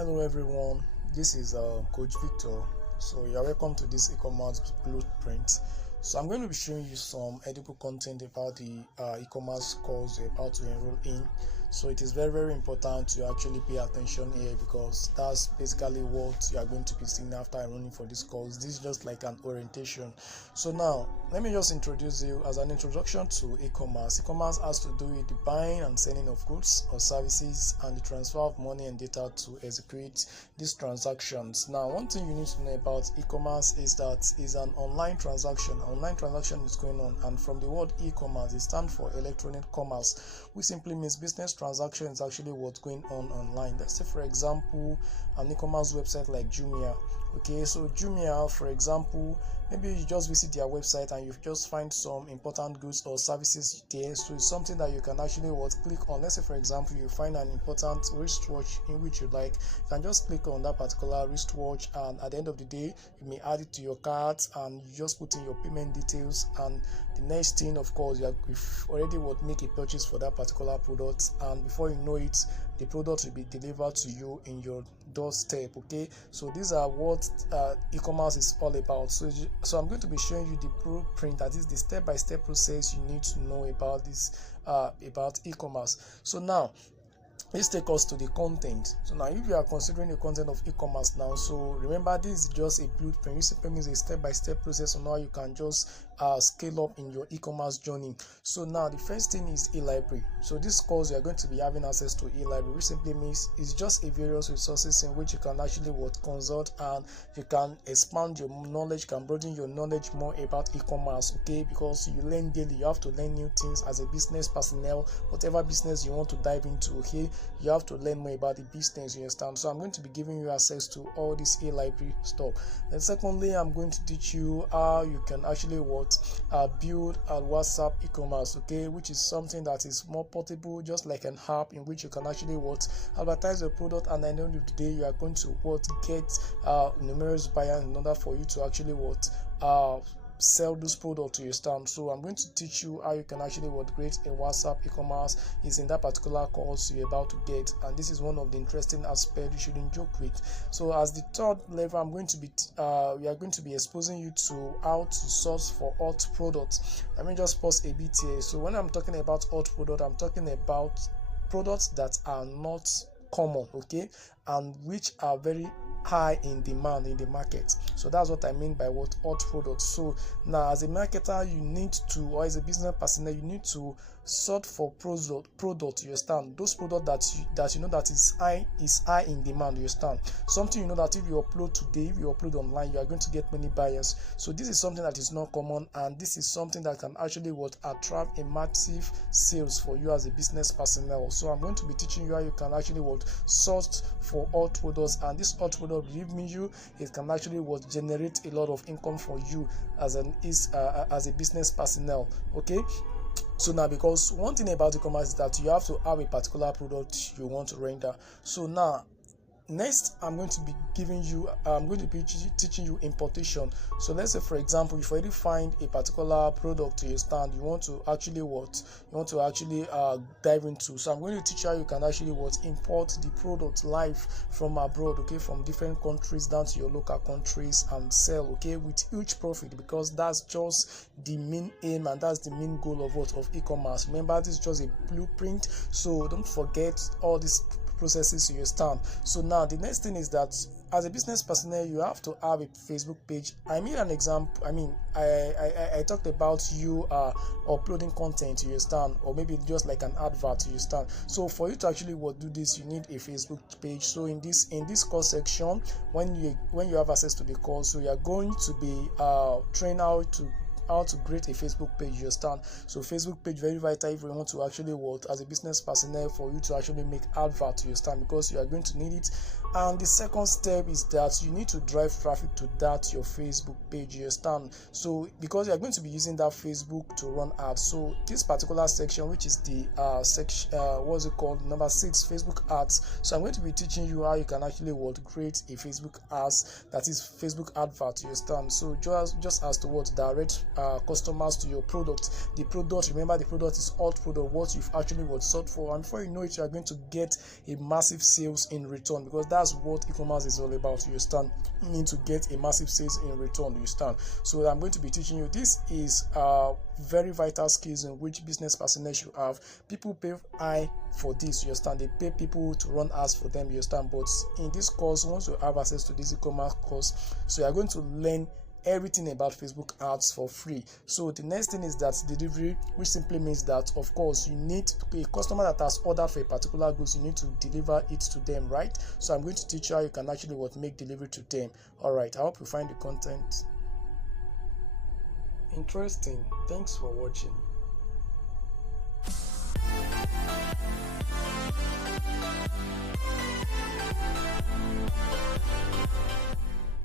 Hello everyone, this is Coach Victor. So you're welcome to this e-commerce blueprint. So I'm going to be showing you some edible content about the e-commerce course you're about to enroll in. So it is very important to actually pay attention here because that's basically what you are going to be seeing after enrolling for this course. This is just like an orientation. So now let me just introduce you as an introduction to e-commerce. E-commerce has to do with the buying and selling of goods or services and the transfer of money and data to execute these transactions. Now, one thing you need to know about e-commerce is that it's an online transaction. Online transaction is going on, and from the word e-commerce, it stands for electronic commerce, which simply means business transaction is actually what's going on online. Let's say, for example, an e-commerce website like Jumia. Okay, so Jumia, for example, maybe you just visit their website and you just find some important goods or services there. So it's something that you can actually click on. Let's say, for example, you find an important wristwatch in which you like. You can just click on that particular wristwatch, and at the end of the day, you may add it to your cart and you just put in your payment details. And the next thing, of course, you've already make a purchase for that particular product, and before you know it, the product will be delivered to you in your doorstep. Okay, so these are what e-commerce is all about. So I'm going to be showing you the blueprint, that is the step-by-step process you need to know about this about e-commerce. So now let's take us to the content. So now if you are considering the content of e-commerce now, so remember, this is just a blueprint. It simply means a step-by-step process on how you can just scale up in your e-commerce journey. So now the first thing is e-library. So this course you are going to be having access to e-library, which simply means it's just a various resources in which you can actually consult, and you can expand your knowledge, can broaden your knowledge more about e-commerce. Okay, because you learn daily, you have to learn new things as a business personnel. Whatever business you want to dive into, okay, you have to learn more about the business, you understand. So I'm going to be giving you access to all this e-library stuff. And secondly, I'm going to teach you how you can actually build a WhatsApp e-commerce, okay, which is something that is more portable, just like an app in which you can actually advertise your product, and at the end of the day you are going to get numerous buyers in order for you to actually sell this product to your stand. So I'm going to teach you how you can actually create a WhatsApp e-commerce is in that particular course you're about to get, and this is one of the interesting aspects you shouldn't joke with. So as the third level, we are going to be exposing you to how to source for hot products. Let me just pause a bit here. So when I'm talking about hot product, I'm talking about products that are not common, okay, and which are very high in demand in the market. So that's what I mean by what hot products. So now as a marketer, you need to, or as a business personnel, you need to sort for product, you understand, those products that you know that is high in demand, you understand, something you know that if you upload today, if you upload online, you are going to get many buyers. So this is something that is not common, and this is something that can actually attract a massive sales for you as a business personnel. So I'm going to be teaching you how you can actually source for hot products, and this hot product, believe me, it can actually generate a lot of income for you as a business personnel. Okay, so now, because one thing about e-commerce is that you have to have a particular product you want to render. So now next, I'm going to be teaching you importation. So let's say, for example, if you already find a particular product to your stand, you want to actually dive into. So I'm going to teach you how you can actually import the product live from abroad, okay, from different countries down to your local countries, and sell, okay, with huge profit, because that's just the main aim and that's the main goal of e-commerce. Remember, this is just a blueprint, so don't forget all these processes you stand. So now the next thing is that as a business personnel, you have to have a Facebook page. I made an example. I talked about you uploading content to your stand, or maybe just like an advert to your stand. So for you to actually do this, you need a Facebook page. So in this course section, when you have access to the course, so you are going to be trained how to create a Facebook page, you understand. So Facebook page very vital if you want to actually as a business personnel, for you to actually make advert to your stand, because you are going to need it. And the second step is that you need to drive traffic to your Facebook page, you understand. So because you are going to be using that Facebook to run ads, so this particular section, which is the section what's it called, number 6, Facebook ads. So I'm going to be teaching you how you can actually create a Facebook ads, that is Facebook advert, you understand. So just as to direct customers to your product. The product, remember, the product is alt product, what you've actually sought for, and before you know it, you are going to get a massive sales in return, because that's what e-commerce is all about. You stand need to get a massive sales in return. You stand. So I'm going to be teaching you. This is very vital skills in which business personnel should have. People pay high for this. You understand? They pay people to run ads for them. You understand? But in this course, once you have access to this e-commerce course, so you're going to learn everything about Facebook ads for free. So the next thing is that delivery, which simply means that, of course, you need a customer that has ordered for a particular goods, you need to deliver it to them, right? So I'm going to teach you how you can actually make delivery to them. All right, I hope you find the content interesting. Thanks for watching.